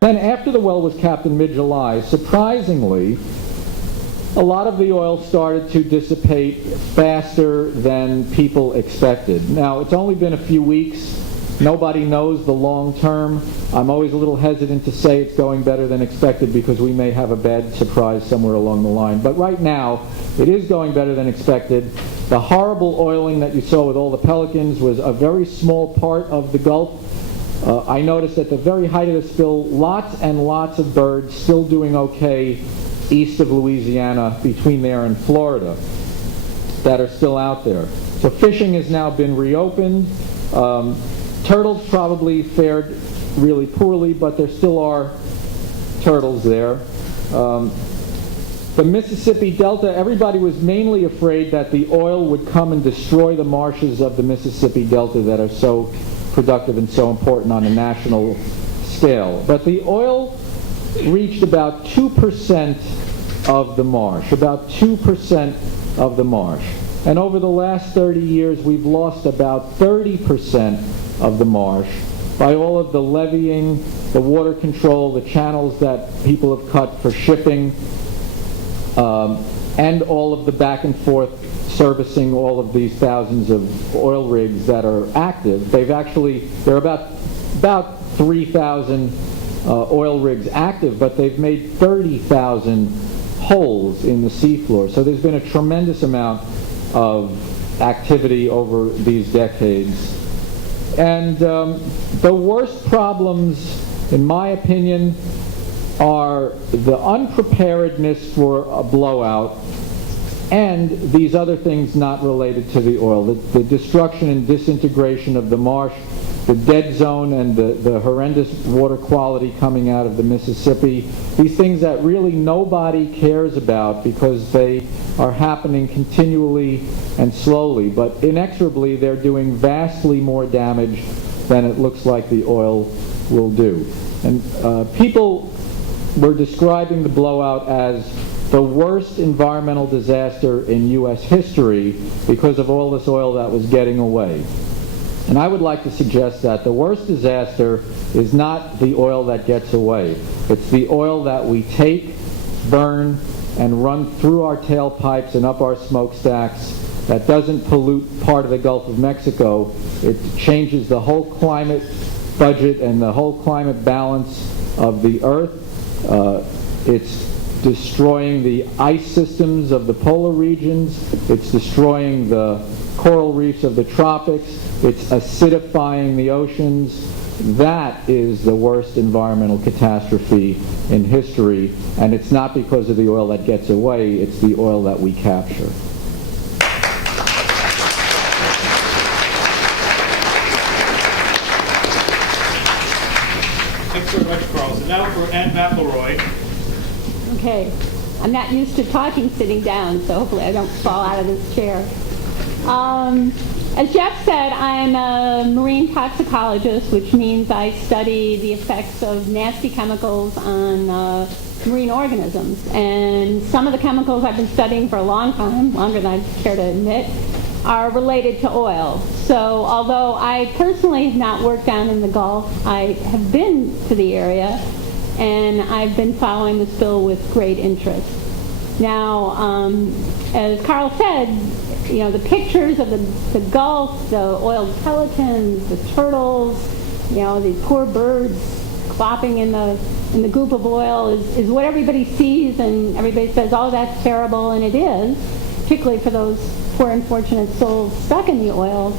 Then after the well was capped in mid-July, surprisingly, a lot of the oil started to dissipate faster than people expected. Now, it's only been a few weeks. Nobody knows the long term. I'm always a little hesitant to say it's going better than expected because we may have a bad surprise somewhere along the line. But right now, it is going better than expected. The horrible oiling that you saw with all the pelicans was a very small part of the Gulf. I noticed at the very height of the spill, lots and lots of birds still doing okay east of Louisiana, between there and Florida, that are still out there. So fishing has now been reopened. Turtles probably fared really poorly, but there still are turtles there. The Mississippi Delta, everybody was mainly afraid that the oil would come and destroy the marshes of the Mississippi Delta that are so productive and so important on a national scale. But the oil reached about 2% of the marsh, about 2% of the marsh. And over the last 30 years, we've lost about 30% of the marsh by all of the leveeing, the water control, the channels that people have cut for shipping, and all of the back and forth servicing all of these thousands of oil rigs that are active. There are about 3,000 oil rigs active, but they've made 30,000 holes in the seafloor. So there's been a tremendous amount of activity over these decades. And the worst problems, in my opinion, are the unpreparedness for a blowout and these other things not related to the oil. The destruction and disintegration of the marsh, the dead zone, and the horrendous water quality coming out of the Mississippi. These things that really nobody cares about because they are happening continually and slowly, but inexorably they're doing vastly more damage than it looks like the oil will do. And people were describing the blowout as the worst environmental disaster in U.S. history because of all this oil that was getting away. And I would like to suggest that the worst disaster is not the oil that gets away. It's the oil that we take, burn, and run through our tailpipes and up our smokestacks that doesn't pollute part of the Gulf of Mexico. It changes the whole climate budget and the whole climate balance of the Earth. It's destroying the ice systems of the polar regions. It's destroying the coral reefs of the tropics. It's acidifying the oceans. That is the worst environmental catastrophe in history, and it's not because of the oil that gets away, it's the oil that we capture. Thanks very much, Carl. So now for Ann McElroy. Okay, I'm not used to talking sitting down, so hopefully I don't fall out of this chair. As Jeff said, I'm a marine toxicologist, which means I study the effects of nasty chemicals on marine organisms. And some of the chemicals I've been studying for a long time, longer than I care to admit, are related to oil. So although I personally have not worked down in the Gulf, I have been to the area, and I've been following the spill with great interest. Now, as Carl said, you know, the pictures of the Gulf, the oiled pelicans, the turtles, you know, these poor birds flopping in the goop of oil is what everybody sees, and everybody says, oh, that's terrible, and it is, particularly for those poor unfortunate souls stuck in the oil.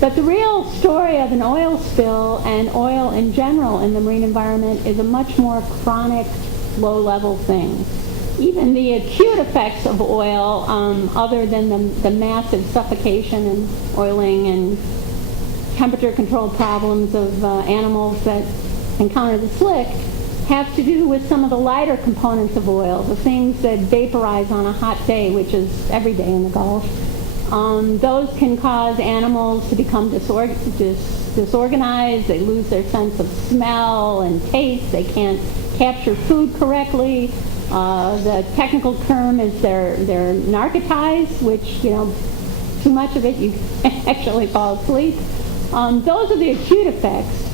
But the real story of an oil spill and oil in general in the marine environment is a much more chronic, low-level thing. Even the acute effects of oil, other than the massive suffocation and oiling and temperature-controlled problems of animals that encounter the slick, have to do with some of the lighter components of oil, the things that vaporize on a hot day, which is every day in the Gulf. Those can cause animals to become disorganized. They lose their sense of smell and taste. They can't capture food correctly. The technical term is they're narcotized, which, you know, too much of it, you actually fall asleep. Those are the acute effects.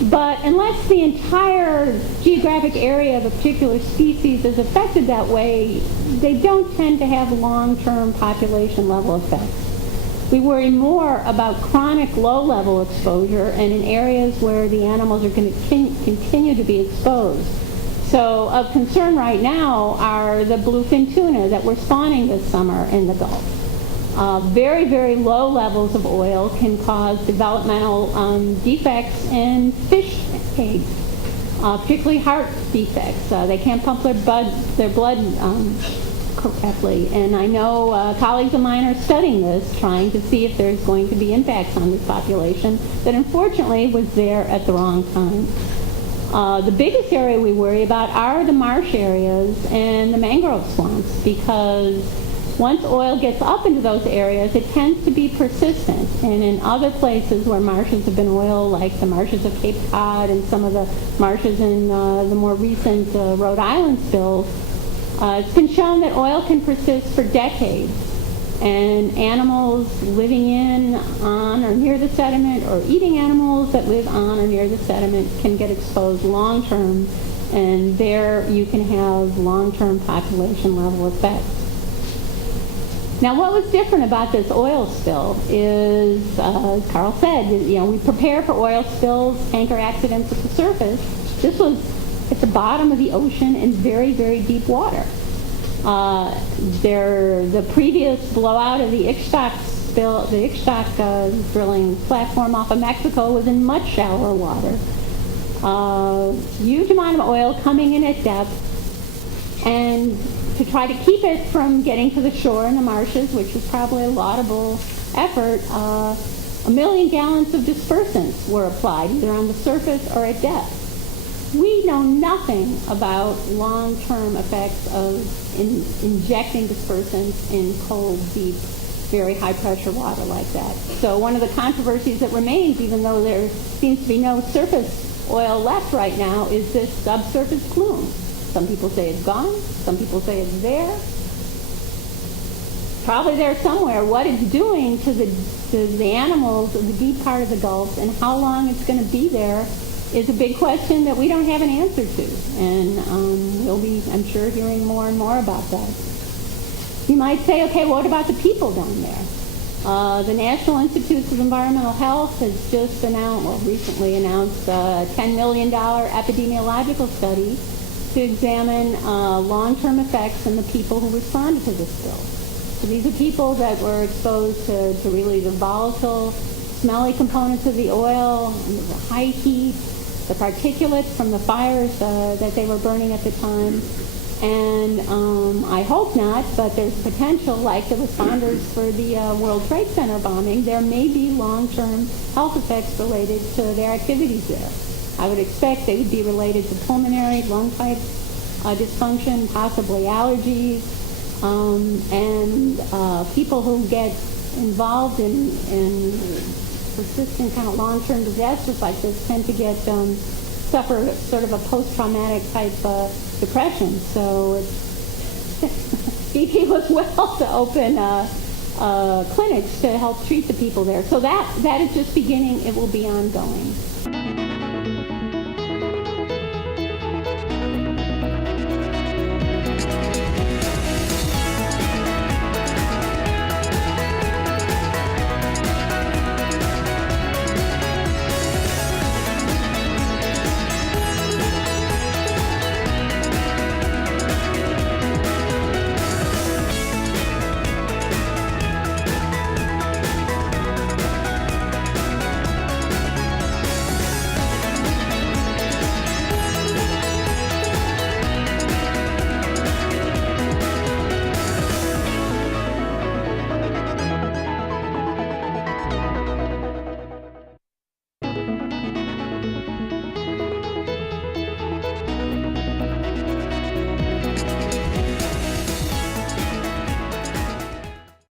But unless the entire geographic area of a particular species is affected that way, they don't tend to have long-term population level effects. We worry more about chronic low-level exposure and in areas where the animals are going to continue to be exposed. So of concern right now are the bluefin tuna that were spawning this summer in the Gulf. Very, very low levels of oil can cause developmental defects in fish eggs, particularly heart defects. They can't pump their blood correctly. And I know colleagues of mine are studying this, trying to see if there's going to be impacts on this population that unfortunately was there at the wrong time. The biggest area we worry about are the marsh areas and the mangrove swamps, because once oil gets up into those areas, it tends to be persistent. And in other places where marshes have been oil, like the marshes of Cape Cod and some of the marshes in the more recent Rhode Island spills, it's been shown that oil can persist for decades. And animals living in, on, or near the sediment, or eating animals that live on or near the sediment can get exposed long-term, and there you can have long-term population level effects. Now, what was different about this oil spill is, as Carl said, we prepare for oil spills, tanker accidents at the surface. This was at the bottom of the ocean in very, very deep water. The previous blowout of the Ichthyosaur spill, the Ichthyosaur drilling platform off of Mexico, was in much shallower water. Huge amount of oil coming in at depth, and to try to keep it from getting to the shore in the marshes, which was probably a laudable effort, 1 million gallons of dispersants were applied, either on the surface or at depth. We know nothing about long-term effects of injecting dispersants in cold, deep, very high-pressure water like that. So one of the controversies that remains, even though there seems to be no surface oil left right now, is this subsurface plume. Some people say it's gone. Some people say it's there. Probably there somewhere. What it's doing to the animals in the deep part of the Gulf and how long it's going to be there is a big question that we don't have an answer to. And we'll be, I'm sure, hearing more and more about that. You might say, okay, what about the people down there? The National Institutes of Environmental Health has just recently announced a $10 million epidemiological study to examine long-term effects in the people who responded to this spill. So these are people that were exposed to really the volatile, smelly components of the oil, and the high heat, the particulates from the fires that they were burning at the time. And I hope not, but there's potential, like the responders for the World Trade Center bombing, there may be long-term health effects related to their activities there. I would expect they would be related to pulmonary, lung type dysfunction, possibly allergies, and people who get involved in persistent kind of long-term disasters like this tend to suffer sort of a post-traumatic type depression. So BP was well to open clinics to help treat the people there. So that is just beginning. It will be ongoing.